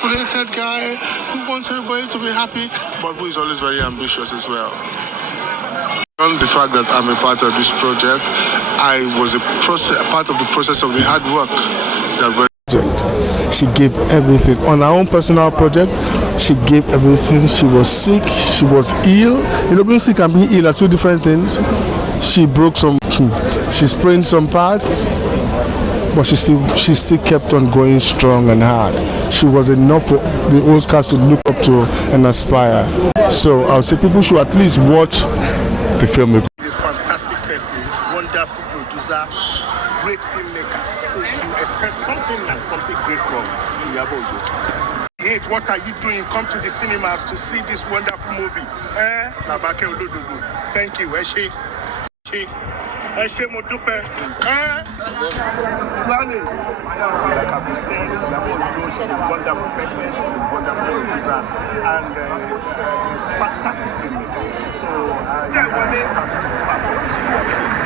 calculated guy who wants everybody to be happy, but who is always very ambitious as well. On the fact that I'm a part of this project, I was a part of the process of the hard work that went. She gave everything on her own personal project. She gave everything. She was sick. She was ill. You know, being sick and being ill are two different things. She broke some. She sprained some parts, but she still kept on going strong and hard. She was enough for the old cast to look up to and aspire. So I'll say people should at least watch the film. A fantastic person, wonderful producer, great filmmaker. So you expect something like something great from Iyabo Ojo. Hate, what are you doing? Come to the cinemas to see this wonderful movie. Labake Olododo. Thank you. Eshe mo dupe. Swale. Like I've been saying, Iyabo Ojo is a wonderful person. She's a wonderful producer and fantastic filmmaker. So I can't part of this movie.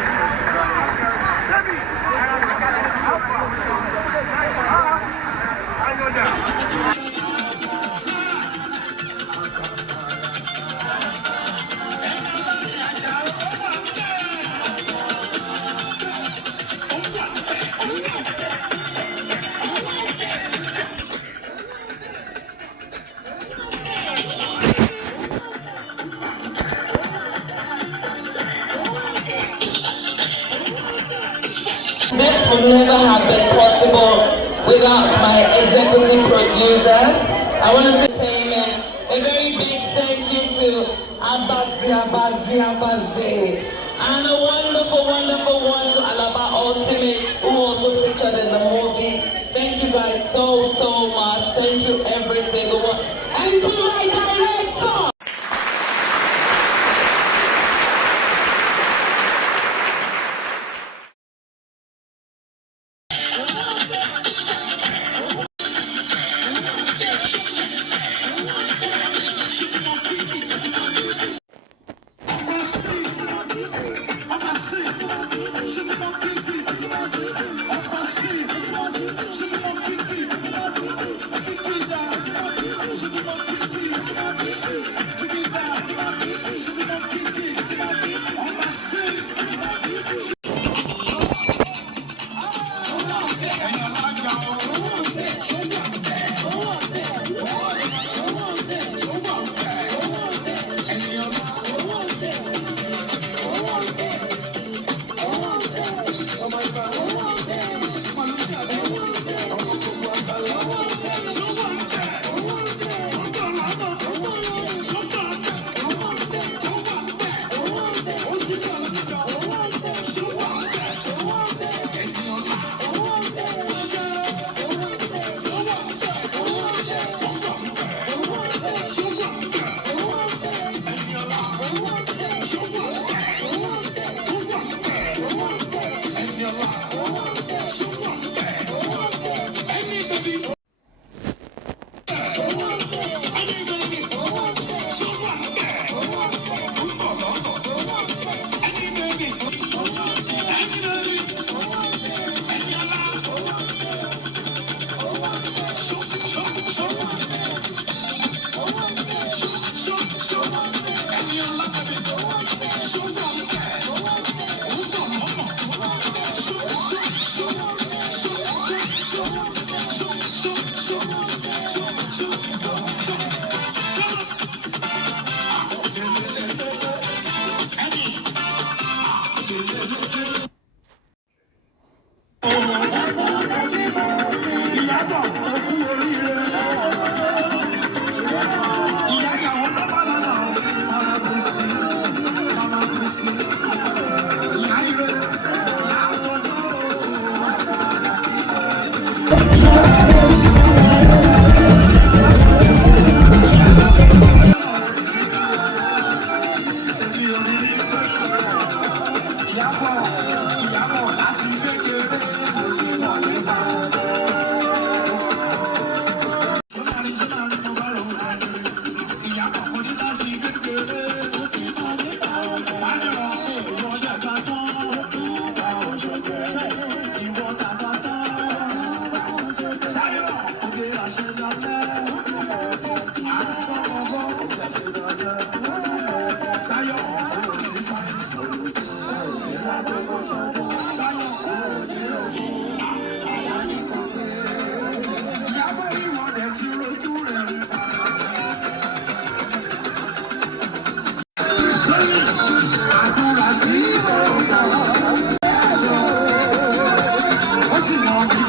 This would never have been possible without my executive producers. I want to say a very big thank you to Abazzi, and a wonderful one to Alaba Ultimate, who also featured in the movie. Thank you guys so much. Thank you every single one. And to my director. Last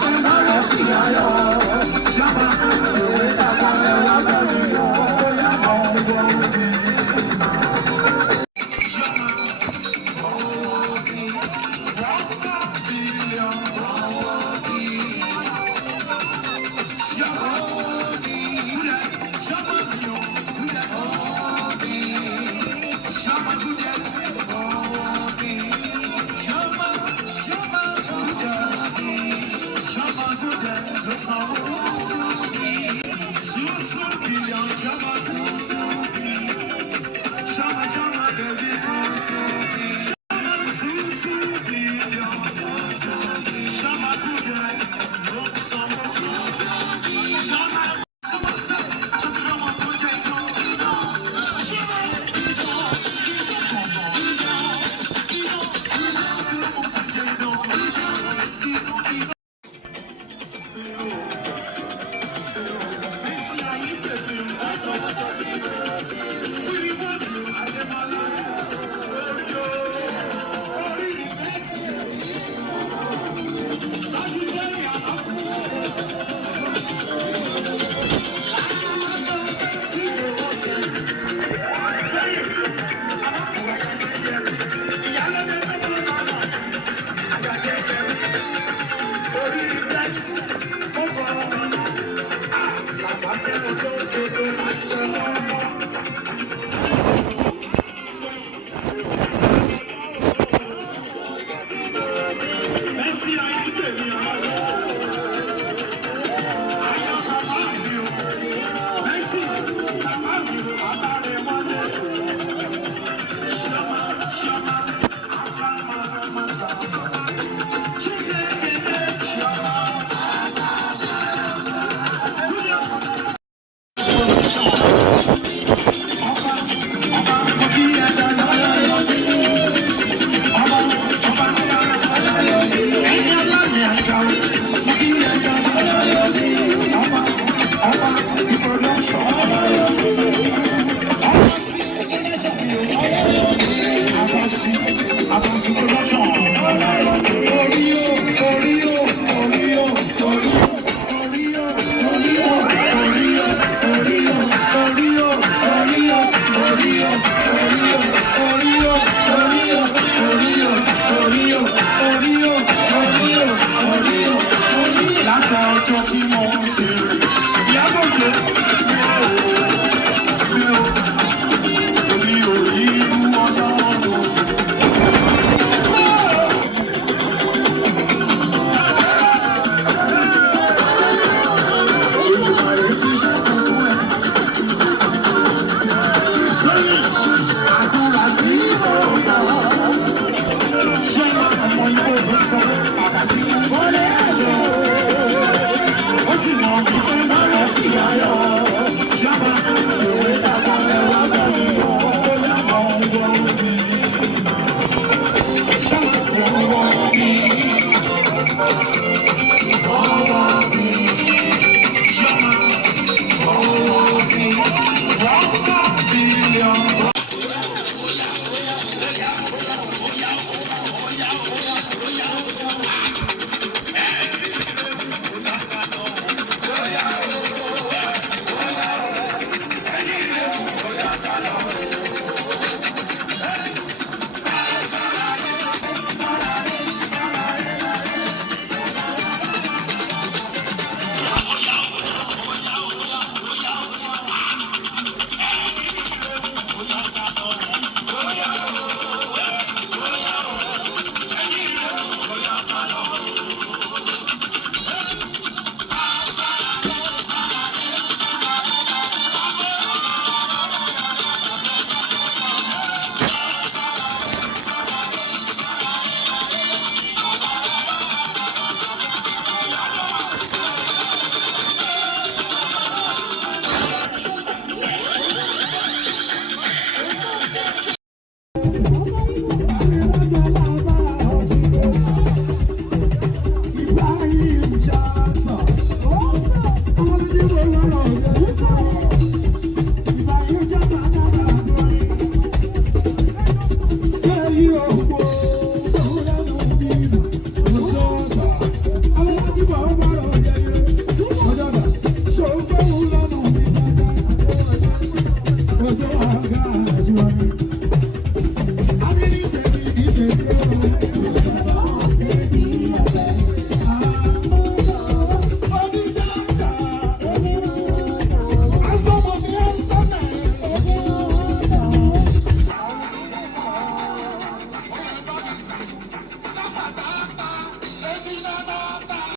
night,